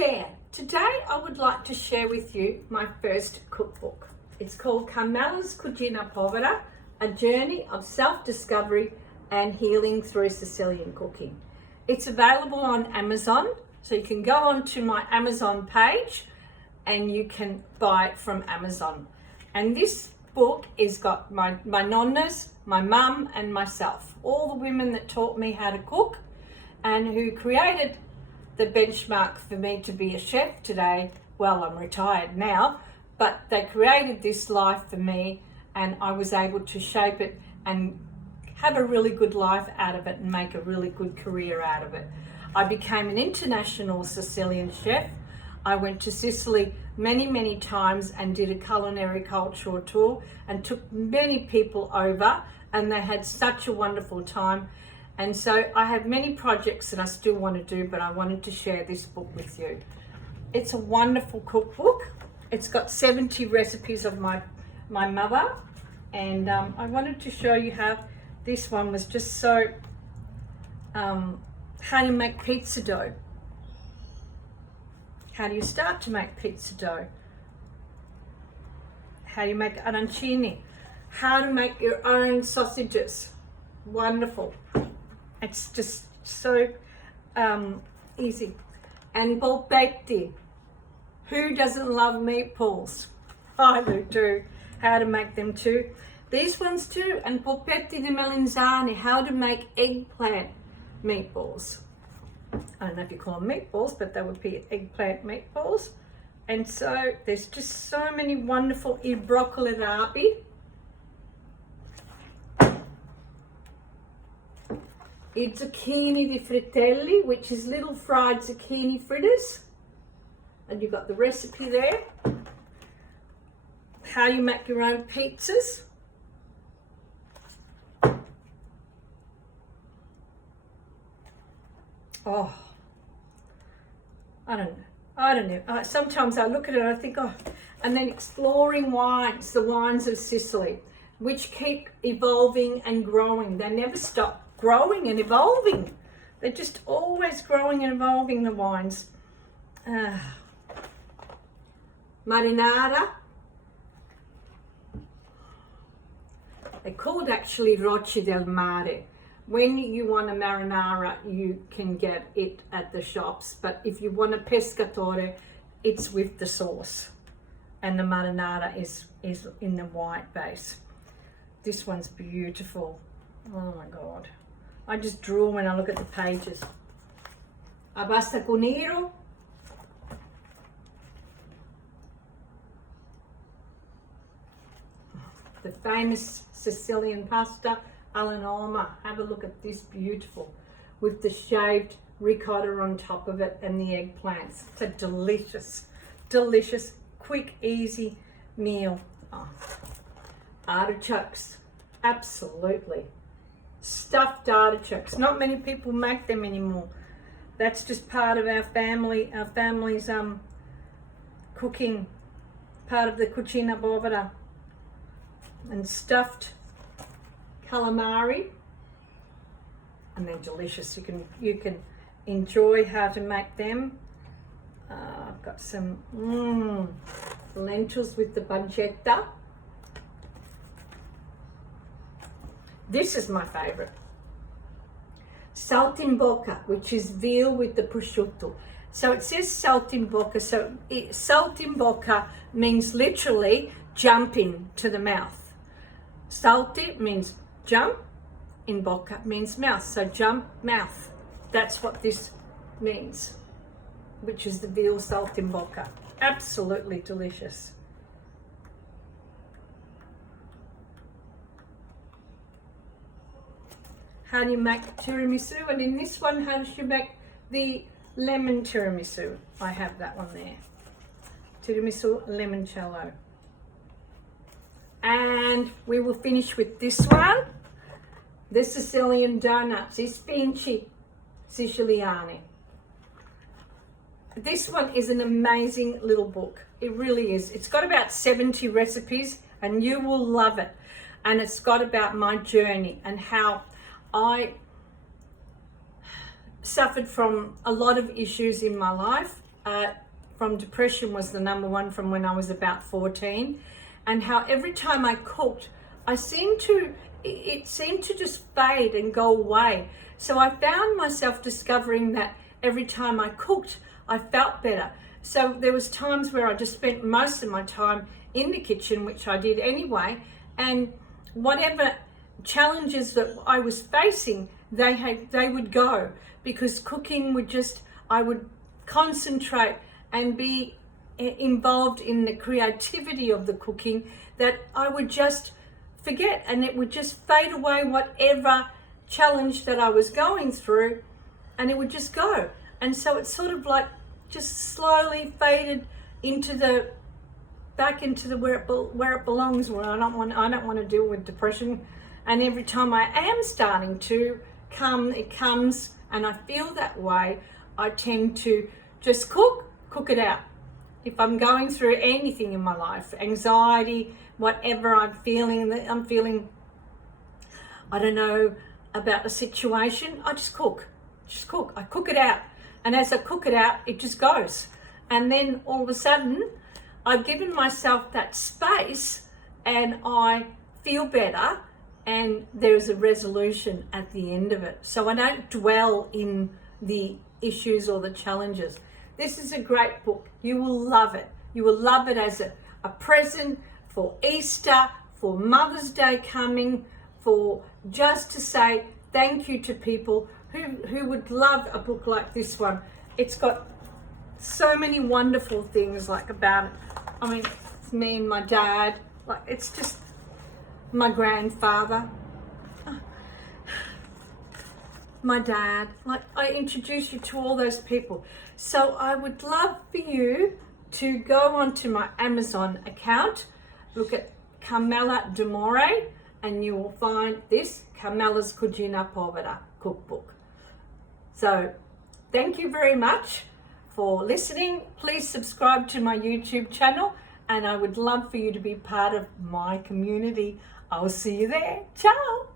there. Today I would like to share with you my first cookbook. It's called Carmela's Cucina Povera, a journey of self-discovery and healing through Sicilian cooking. It's available on Amazon, so you can go onto my Amazon page and you can buy it from Amazon. And this book has got my nonnas, my mum and myself, all the women that taught me how to cook and who created the benchmark for me to be a chef today. Well, I'm retired now, but they created this life for me and I was able to shape it and have a really good life out of it and make a really good career out of it. I became an international Sicilian chef. I went to Sicily many times and did a culinary cultural tour and took many people over, and they had such a wonderful time. And so I have many projects that I still want to do, but I wanted to share this book with you. It's a wonderful cookbook. It's got 70 recipes of my mother, and I wanted to show you how this one was just so, how to make pizza dough. How do you start to make pizza dough? How do you make arancini? How to make your own sausages. Wonderful. It's just so easy. And polpetti. Who doesn't love meatballs? I do too. How to make them too. These ones too. And polpetti di melanzane. How to make eggplant meatballs. I don't know if you call them meatballs, but they would be eggplant meatballs. And so there's just so many wonderful broccoli rabi. Zucchini di fritelli, which is little fried zucchini fritters. And you've got the recipe there. How you make your own pizzas. Oh, I don't know. Sometimes I look at it and I think, oh, and then exploring wines, the wines of Sicily, which keep evolving and growing. They never stop growing and evolving. They're just always growing and evolving, the wines. Marinara. They're called actually Rocci del Mare. When you want a marinara, you can get it at the shops. But if you want a pescatore, it's with the sauce. And the marinara is in the white base. This one's beautiful. Oh my God. I just drool when I look at the pages. Pasta con nero. The famous Sicilian pasta alla norma. Have a look at this, beautiful, with the shaved ricotta on top of it and the eggplants. It's a delicious, quick, easy meal. Oh. Artichokes, absolutely. Stuffed artichokes. Not many people make them anymore. That's just part of our family's cooking, part of the cucina povera. And stuffed calamari, and they're delicious. You can enjoy how to make them. I've got some lentils with the pancetta. This is my favorite. Saltimbocca, which is veal with the prosciutto. So it says saltimbocca. So saltimbocca means literally jumping to the mouth. Salti means jump, in bocca means mouth, so jump, mouth. That's what this means, which is the veal saltimbocca. Absolutely delicious. How do you make tiramisu? And in this one, how do you make the lemon tiramisu? I have that one there. Tiramisu limoncello. And we will finish with this one, the Sicilian donuts, I spinci siciliani. This one is an amazing little book. It really is. It's got about 70 recipes and you will love it. And it's got about my journey and how I suffered from a lot of issues in my life from depression was the number one from when I was about 14, and how every time I cooked, it seemed to just fade and go away. So I found myself discovering that every time I cooked, I felt better. So there was times where I just spent most of my time in the kitchen, which I did anyway, and whatever challenges that I was facing, they would go, because cooking would I would concentrate and be involved in the creativity of the cooking, that I would just forget, and it would just fade away, whatever challenge that I was going through, and it would just go. And so it's sort of like just slowly faded back into where it belongs, where I don't want to deal with depression. And every time I am starting to it comes and I feel that way, I tend to just cook it out. If I'm going through anything in my life, anxiety, whatever I'm feeling, I don't know, about a situation, I just cook. I cook it out. And as I cook it out, it just goes. And then all of a sudden, I've given myself that space and I feel better, and there's a resolution at the end of it. So I don't dwell in the issues or the challenges. This is a great book. You will love it. You will love it as a present for Easter, for Mother's Day coming, for just to say thank you to people who would love a book like this one. It's got so many wonderful things about it. I mean, it's me and my dad. It's just my grandfather, my dad. I introduce you to all those people. So I would love for you to go onto my Amazon account, look at Carmela D'Amore, and you will find this Carmela's Cucina Povera cookbook. So thank you very much for listening. Please subscribe to my YouTube channel, and I would love for you to be part of my community. I'll see you there. Ciao.